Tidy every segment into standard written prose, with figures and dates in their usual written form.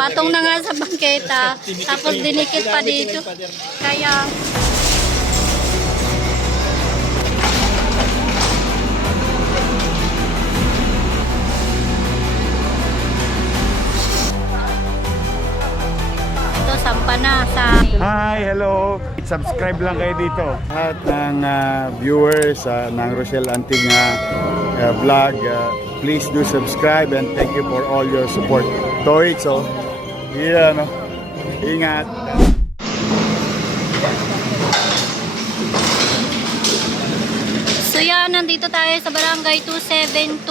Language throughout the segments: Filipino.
Patong na nga sa bangketa. Tapos dinikit pa dito. Kaya... Sampa na sa... Hi, hello. Subscribe lang kayo dito. Lahat ng viewers ng Rochelle Anting vlog, please do subscribe and thank you for all your support. Toits, oh. Yeah, no? Ingat. So yan, nandito tayo sa Barangay 272.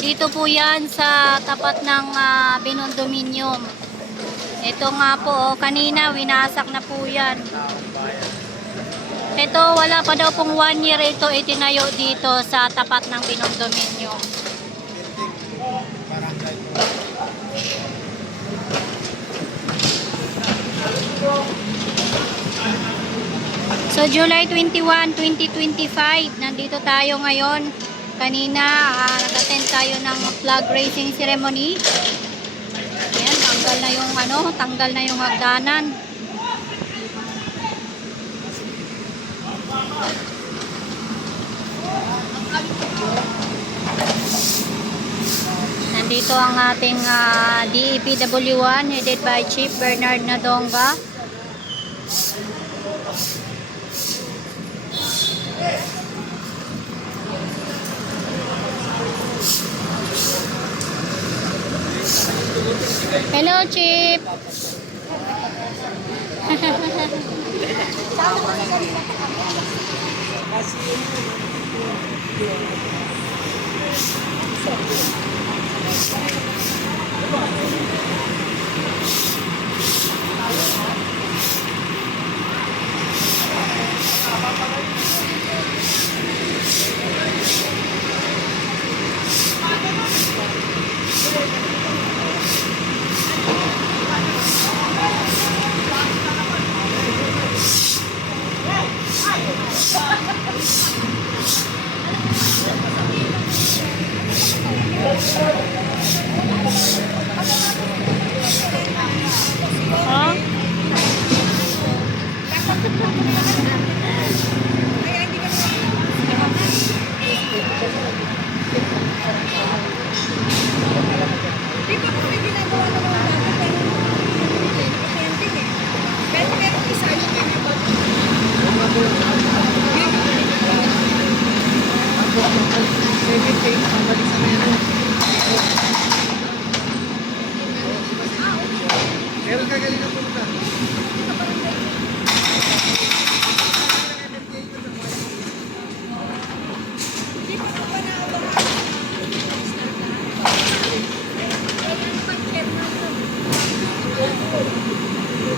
Dito po yan sa tapat ng Binondominium. Ito nga po, kanina winasak na po yan. Ito, wala pa daw pong 1 year ito itinayo dito sa tapat ng Binondominium. So, July 21, 2025, nandito tayo ngayon. Kanina, nag-attend tayo ng flag raising ceremony. Ayan, tanggal na yung hagdanan. Nandito ang ating DEPW1 headed by Chief Bernard Nadonga. Hello, Chip.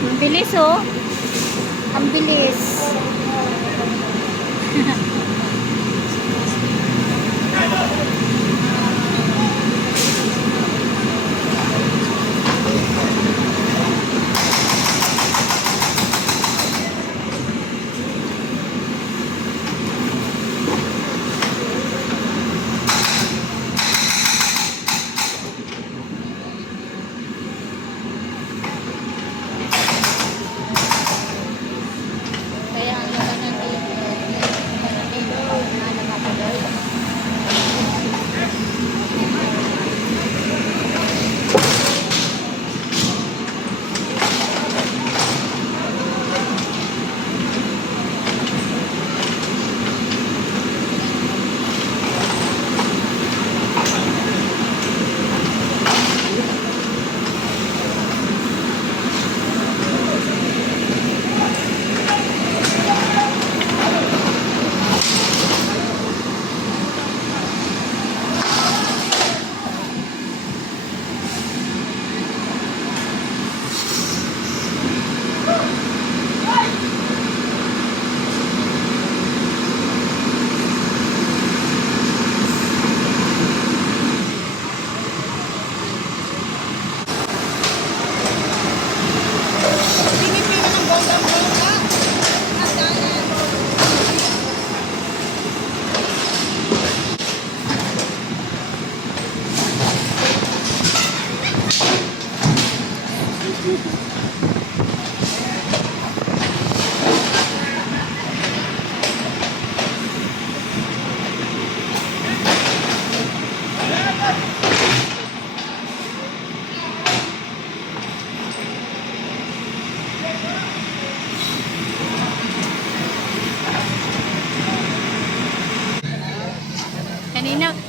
Ang bilis, oh. Ang bilis.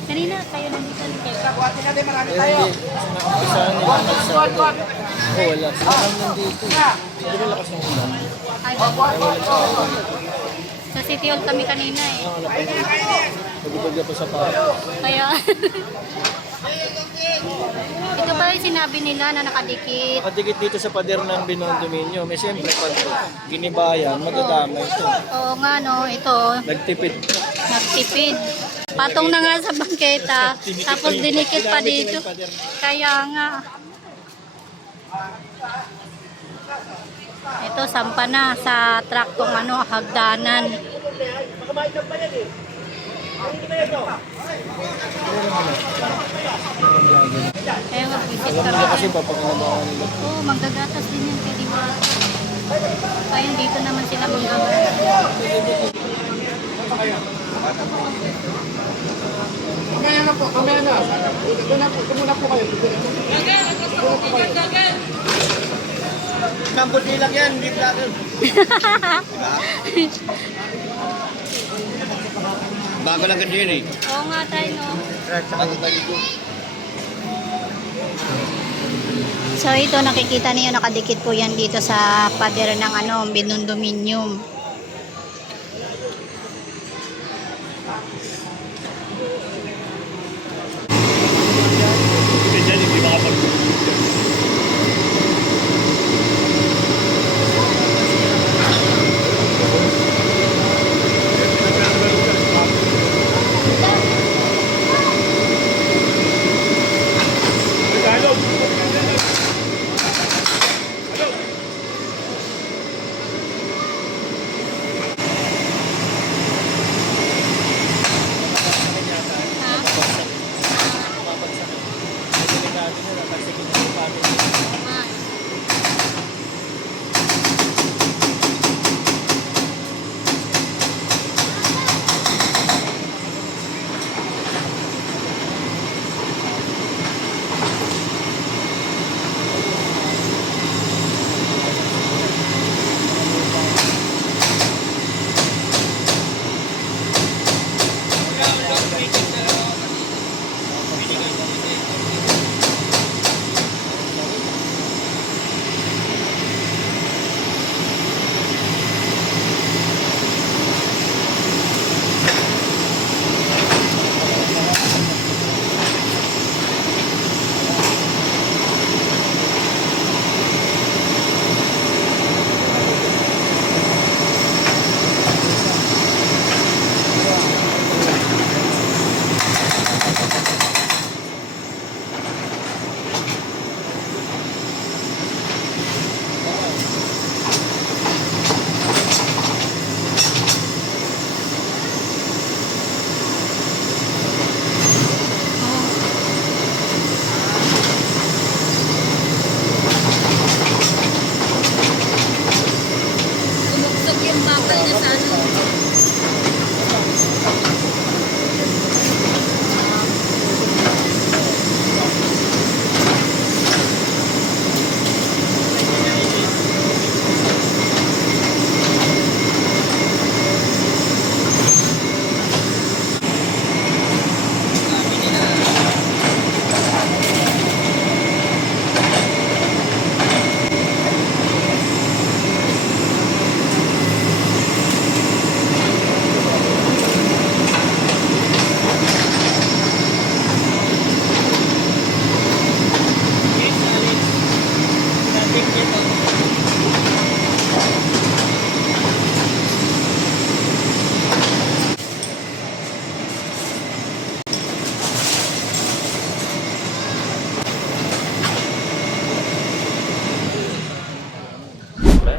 Kanina kayo nandito ni Keka. Umpisahan nila magsado. Wala. Sila lang nandito. Hindi ba lakas ng ulan? Sa City Hall kami kanina eh. Wala pa dito. Nagibagya pa sa paro. Kaya, ito pala yung sinabi nila na nakadikit. Nakadikit dito sa pader ng Binondominio. May siyempre pag ginibayan, madadamay ito. Oo nga no, ito, Nagtipid. nagtipid. Patong na nga sa bangketa, tapos dinikit pa dito. Kaya nga. Ito, sampa na sa traktong hagdanan. Kaya nga, visit Alam ka nila kasi rin. papaginabawan nila. Oo, manggagatas din yan kay Diba. Kaya dito naman sila manggagatas. Mamaya na po, mamaya na. Doon muna po kayo. Nambuli lang yan, hindi vlogger. Bago lang ganyan yun eh. Oo nga tayo, no? So ito, nakikita niyo nakadikit po yan dito sa pader ng Binondominium.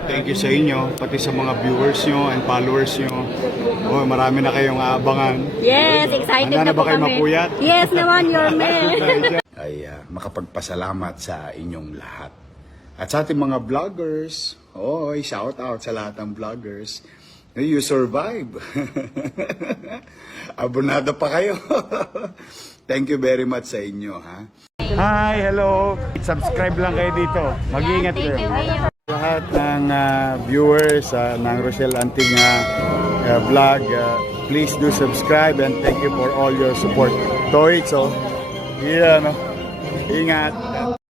Thank you sa inyo, pati sa mga viewers nyo and followers nyo. Oh, marami na kayong aabangan. Yes, excited Handa na na ba po kayo kami. mapuyat? Yes naman, your man. Ay makapagpasalamat sa inyong lahat. At sa ating mga vloggers, shout out sa lahat ng vloggers. You survive. Abonado pa kayo. Thank you very much sa inyo, ha? Hi, hello. Subscribe lang kayo dito. Mag-iingat Thank kayo. you, Mayor. Lahat ng viewers ng Rochelle Anting vlog, please do subscribe and thank you for all your support. Toits, yeah, no? Ingat.